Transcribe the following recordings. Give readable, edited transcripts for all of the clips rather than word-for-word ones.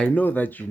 I know that you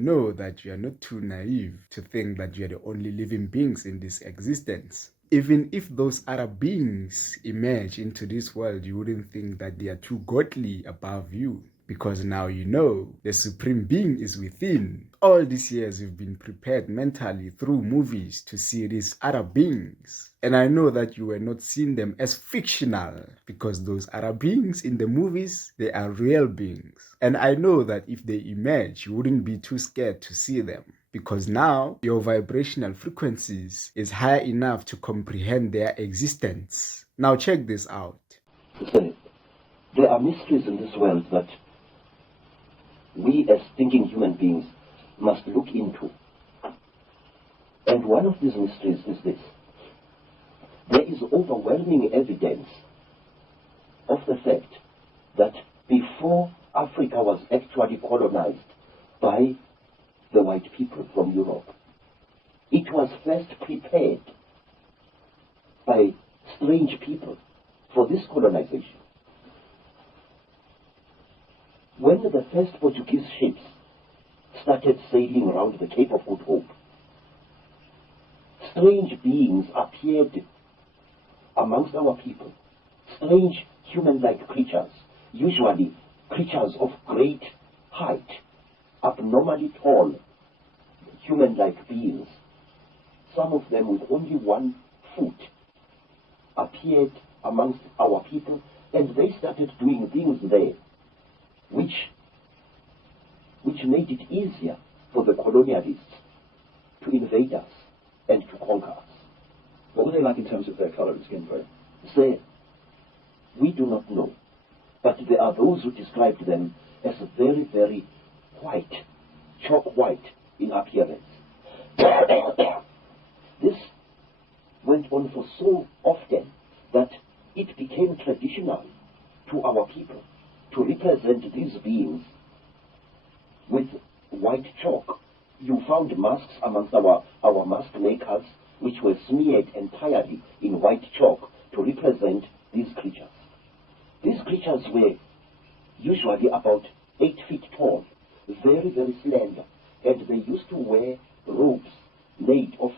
are not too naive to think that you are the only living beings in this existence. Even if those other beings emerge into this world, you wouldn't think that they are too godly above you. Because now you know the supreme being is within. All these years you've been prepared mentally through movies to see these other beings. And I know that you were not seeing them as fictional, because those other beings in the movies, they are real beings. And I know that if they emerge, you wouldn't be too scared to see them, because now your vibrational frequencies is high enough to comprehend their existence. Now check this out. There are mysteries in this world that we as thinking human beings must look into. And one of these mysteries is this. There is overwhelming evidence of the fact that before Africa was actually colonized by the white people from Europe, it was first prepared by strange people for this colonization. When the first Portuguese ships started sailing around the Cape of Good Hope, strange beings appeared amongst our people, strange human-like creatures, usually creatures of great height, abnormally tall, human-like beings, some of them with only 1 foot, appeared amongst our people, and they started doing things there which made it easier for the colonialists to invade us and to conquer us. What were they like in terms of their colour and skin tone? We do not know, but there are those who described them as very, very white, chalk white in appearance. This went on for so often that it became traditional to our people to represent these beings with white chalk. You found masks amongst our mask makers which were smeared entirely in white chalk to represent these creatures. These creatures were usually about 8 feet tall, very, very slender, and they used to wear robes made of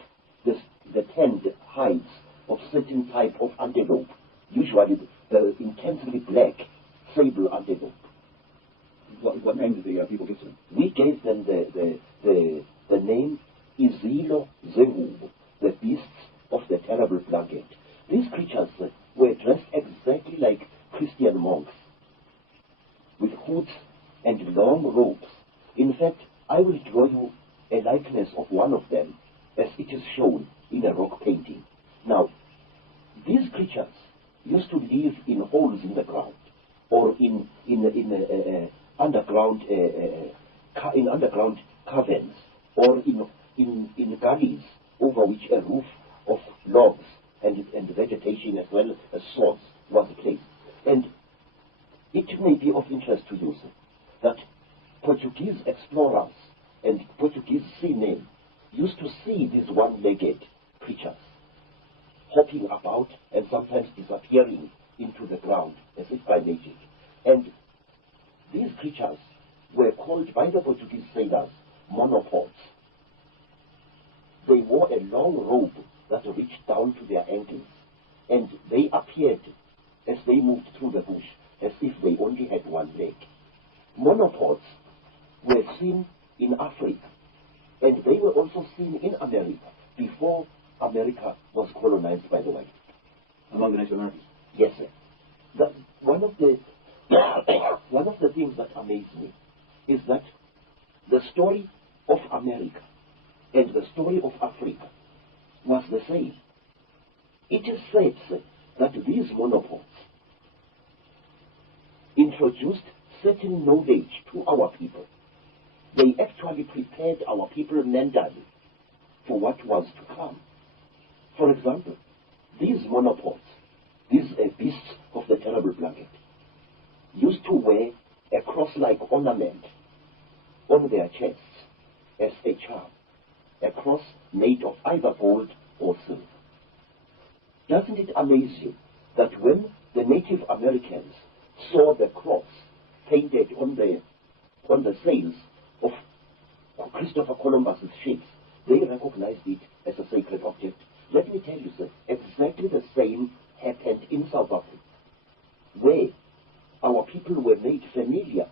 the tanned hides of certain type of antelope, usually the intensely black sable antelope. What name did the people give to them? We gave them the name Izilo Zehu, the beasts of the terrible blanket. These creatures were dressed exactly like Christian monks, with hoods and long robes. In fact, I will draw you a likeness of one of them as it is shown in a rock painting. Now, these creatures used to live in holes in the ground, or in underground caverns, or in gullies over which a roof of logs and vegetation as well as sods was placed. And it may be of interest to you, sir, that Portuguese explorers and Portuguese seamen used to see these one-legged creatures hopping about and sometimes disappearing into the ground as if by magic. And these creatures were called by the Portuguese sailors monopods. They wore a long robe that reached down to their ankles, and they appeared as they moved through the bush as if they only had one leg. Monopods were seen in Africa, and they were also seen in America before America was colonized by the white people. Among the Native Americans? Yes, sir. One of the things that amazed me is that the story of America and the story of Africa was the same. It is said, sir, that these monopods introduced certain knowledge to our people. They actually prepared our people mentally for what was to come. For example, these monopods, these beasts of the terrible blanket, used to wear a cross-like ornament on their chests as a charm, a cross made of either gold or silver. Doesn't it amaze you that when the Native Americans saw the cross painted on the sails of Christopher Columbus's ships, they recognized it as a sacred object. Let me tell you, sir, exactly the same happened in South Africa, where our people were made familiar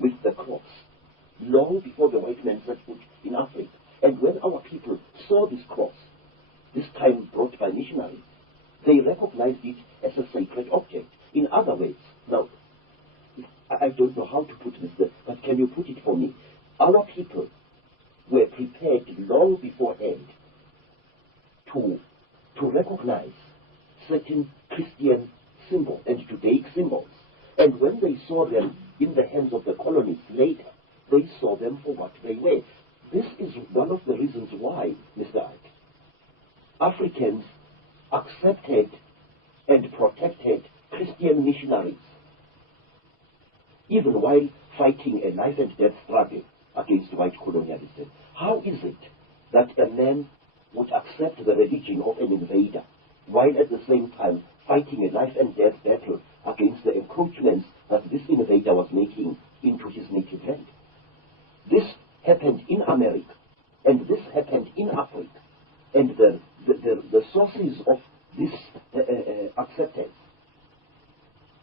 with the cross long before the white man set foot in Africa. And when our people saw this cross, this time brought by missionaries, they recognized it as a sacred object. In other words, now, I don't know how to put this, but can you put it for me? Our people were prepared long beforehand to recognize certain Christian symbols and Judaic symbols. And when they saw them in the hands of the colonists later, they saw them for what they were. This is one of the reasons why, Mr. Ike, Africans accepted and protected Christian missionaries, even while fighting a life and death struggle against white colonialism. How is it that a man would accept the religion of an invader while at the same time fighting a life and death battle against the encroachments that this invader was making into his native land? This happened in America, and this happened in Africa, and the sources of this acceptance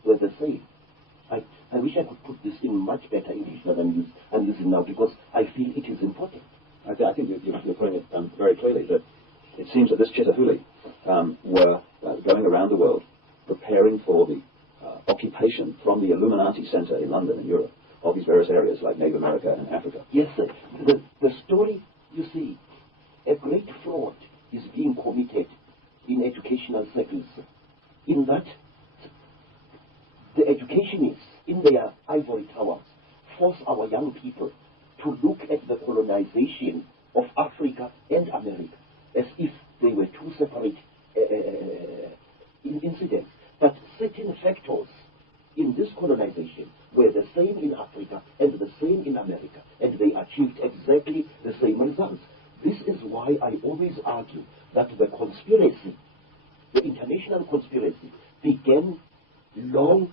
were the same. I wish I could put this in much better English than I'm using now, because I feel it is important. I think you're putting it very clearly, that it seems that this Chitahuli were going around the world preparing for the occupation from the Illuminati Center in London and Europe of these various areas like Native America and Africa. Yes, sir. The story, you see, a great fraud is being committed in educational circles, in that the educationists in their ivory towers force our young people to look at the colonization of Africa and America as if they were two separate incidents. But certain factors in this colonization were the same in Africa and the same in America, and they achieved exactly the same results. This is why I always argue that the conspiracy, the international conspiracy, began long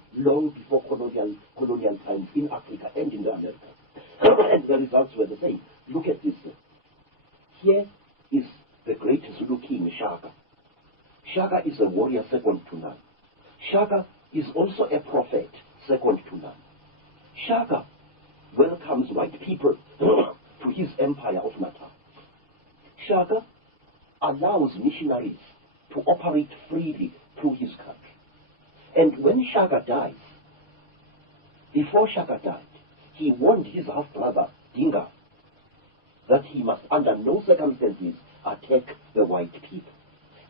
before colonial times in Africa and in the Americas. And the results were the same. Look at this. Here is the great Zulu king, Shaka. Shaka is a warrior second to none. Shaka is also a prophet second to none. Shaka welcomes white people to his empire of Natal. Shaka allows missionaries to operate freely through his country. And when Shaka dies, before Shaka died, he warned his half-brother, Dinga, that he must under no circumstances attack the white people,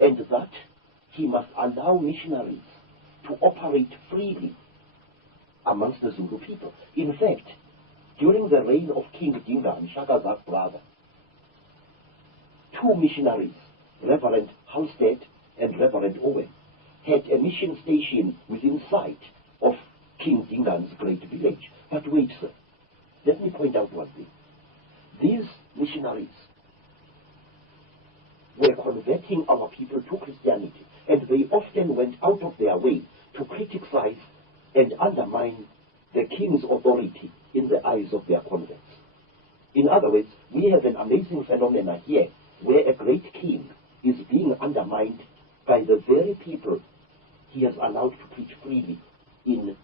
and that he must allow missionaries to operate freely amongst the Zulu people. In fact, during the reign of King Dinga and Shaka's half-brother, two missionaries, Reverend Halstead and Reverend Owen, had a mission station within sight of King Dinga's great village. But wait, sir, let me point out one thing. These missionaries were converting our people to Christianity, and they often went out of their way to criticize and undermine the king's authority in the eyes of their converts. In other words, we have an amazing phenomenon here where a great king is being undermined by the very people he has allowed to preach freely in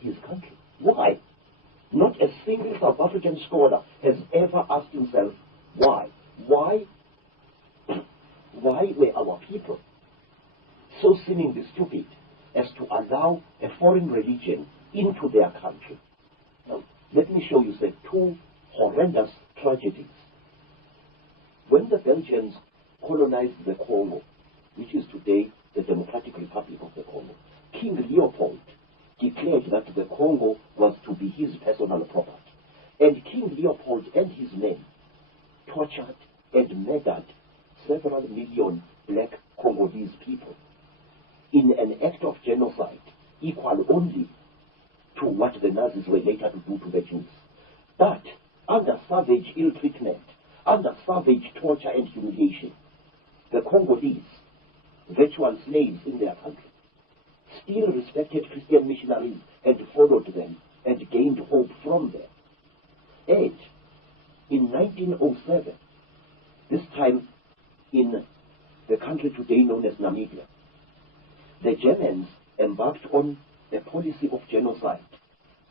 his country. Why? Not a single South African scholar has ever asked himself why. Why were our people so seemingly stupid as to allow a foreign religion into their country? Now, let me show you two horrendous tragedies. When the Belgians colonized the Congo, which is today the Democratic Republic of the Congo, King Leopold declared that the Congo was to be his personal property. And King Leopold and his men tortured and murdered several million black Congolese people in an act of genocide equal only to what the Nazis were later to do to the Jews. But under savage ill treatment, under savage torture and humiliation, the Congolese, virtual slaves in their country, still respected Christian missionaries and followed them and gained hope from them. And in 1907, this time in the country today known as Namibia, the Germans embarked on a policy of genocide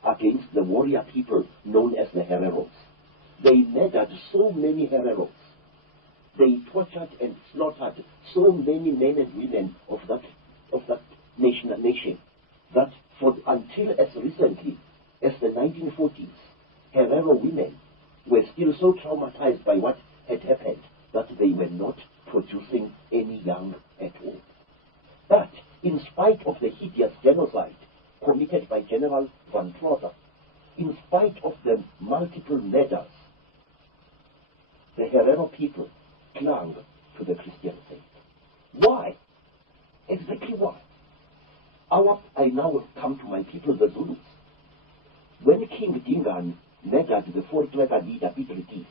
against the warrior people known as the Hereros. They murdered so many Hereros. They tortured and slaughtered so many men and women of that nation that for until as recently as the 1940s, Herero women were still so traumatized by what had happened that they were not producing any young at all. But in spite of the hideous genocide committed by General Van Trotha, in spite of the multiple murders, the Herero people clung to the Christian faith. Why? Exactly why? I now come to my people, the Zulus. When King Dingaan murdered the four-clever leader Idritis,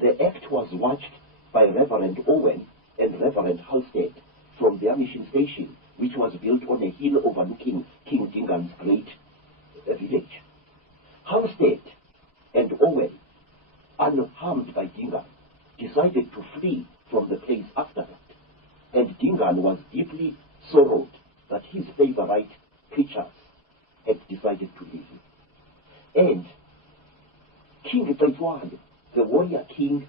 the act was watched by Reverend Owen and Reverend Halstead from their mission station, which was built on a hill overlooking King Dingaan's great village. Halstead and Owen, unharmed by Dingaan, decided to flee from the place after that, and Dingaan was deeply sorrowed that his favorite preachers had decided to leave him. And King Taitwane, the warrior king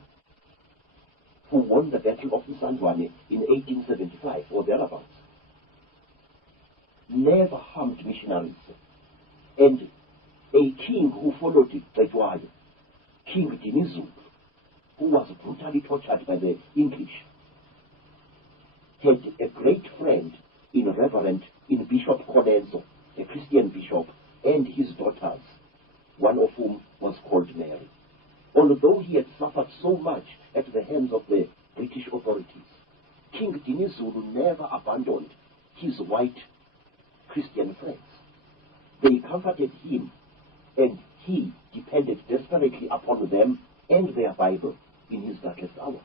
who won the Battle of Isandwane in 1875 or thereabouts, never harmed missionaries. And a king who followed Taitwane, King Dinizulu, who was brutally tortured by the English, had a great friend in Bishop Colenso, a Christian bishop, and his daughters, one of whom was called Mary. Although he had suffered so much at the hands of the British authorities, King Dinizulu never abandoned his white Christian friends. They comforted him, and he depended desperately upon them and their Bible in his darkest hours.